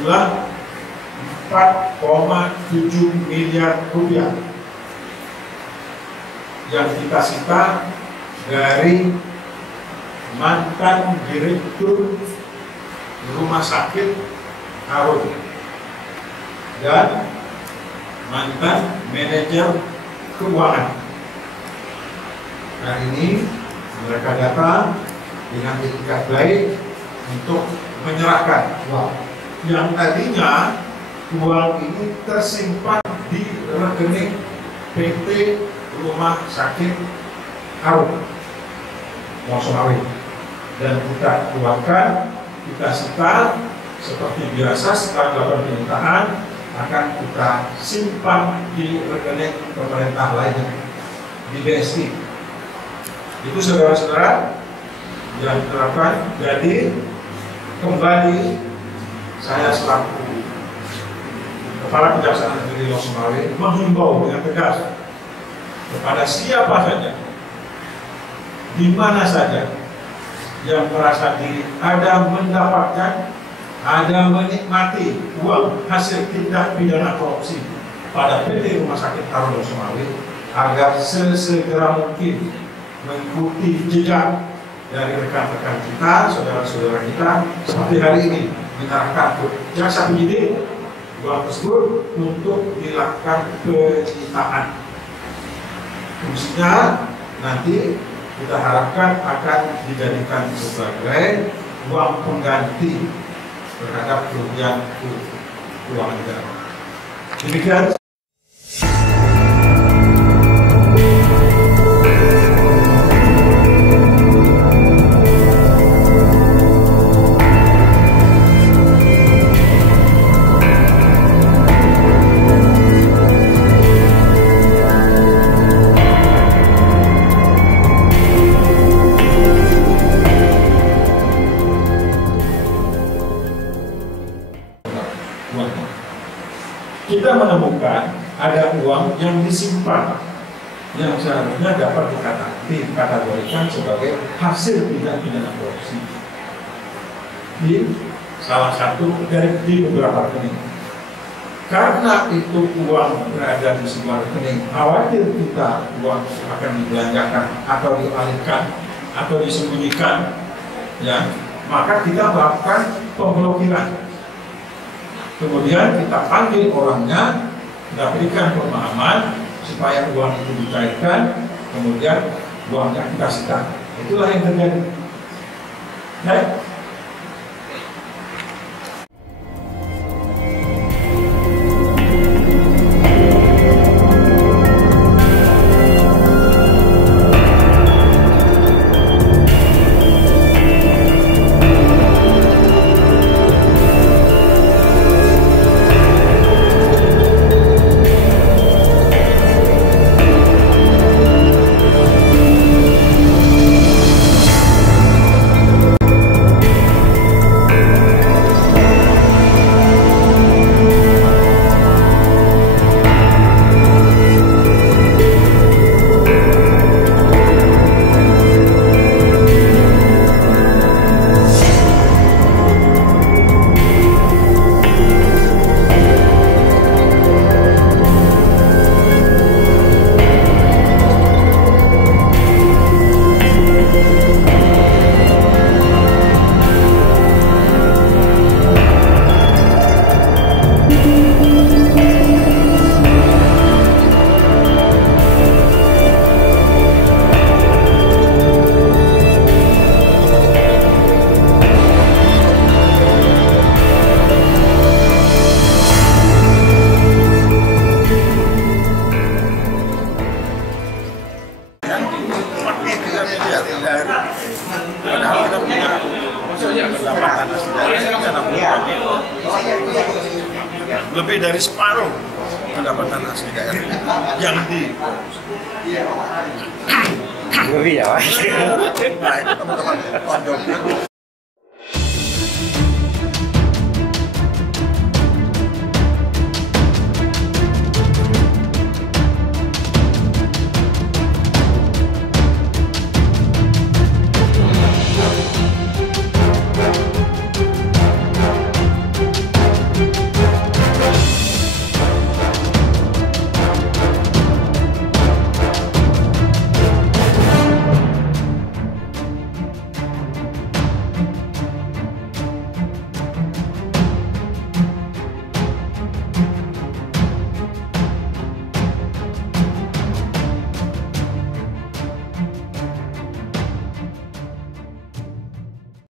berjumlah 4,7 miliar rupiah yang kita sita dari mantan direktur rumah sakit Harun dan mantan manajer keuangan. Hari ini mereka datang dengan etikat baik untuk menyerahkan uang yang tadinya uang ini tersimpan di rekening PT Rumah Sakit Harun Mosolawi, dan kita keluarkan, kita sita seperti biasa. Setelah dilakukan penyitaan akan kita simpan di rekening pemerintah lainnya di BSI. Itu saudara-saudara yang diterapkan. Jadi kembali saya selaku Kepala Kejaksaan Negeri Mosolawi menghimbau dengan tegas kepada siapa saja, di mana saja yang merasa diri ada mendapatkan, ada menikmati uang hasil tindak pidana korupsi pada PT Rumah Sakit Harun Mosolawi, agar sesegera mungkin mengikuti jejak dari rekan-rekan kita, saudara-saudara kita, seperti hari ini menyerahkan ke jaksa penyidik uang tersebut untuk dilakukan penyitaan. Fungsinya nanti kita harapkan akan dijadikan sebagai uang pengganti terhadap kerugian keuangan negara. Demikian. Kita menemukan ada uang yang disimpan yang seharusnya dapat dikategorikan sebagai hasil tindak pidana korupsi di salah satu dari beberapa rekening. Karena itu uang berada di sebuah rekening, khawatir kita uang akan dibelanjakan atau dialihkan atau disembunyikan, ya, maka kita melakukan pemblokiran. Kemudian kita panggil orangnya, kita berikan pemahaman supaya uang itu dicairkan, kemudian uangnya kita sita. Itulah yang terjadi. Baik. Padahal kita punya pendapatan lebih dari separuh pendapatan asli daerah yang di Ngeri ya, Pak. nah, itu teman-teman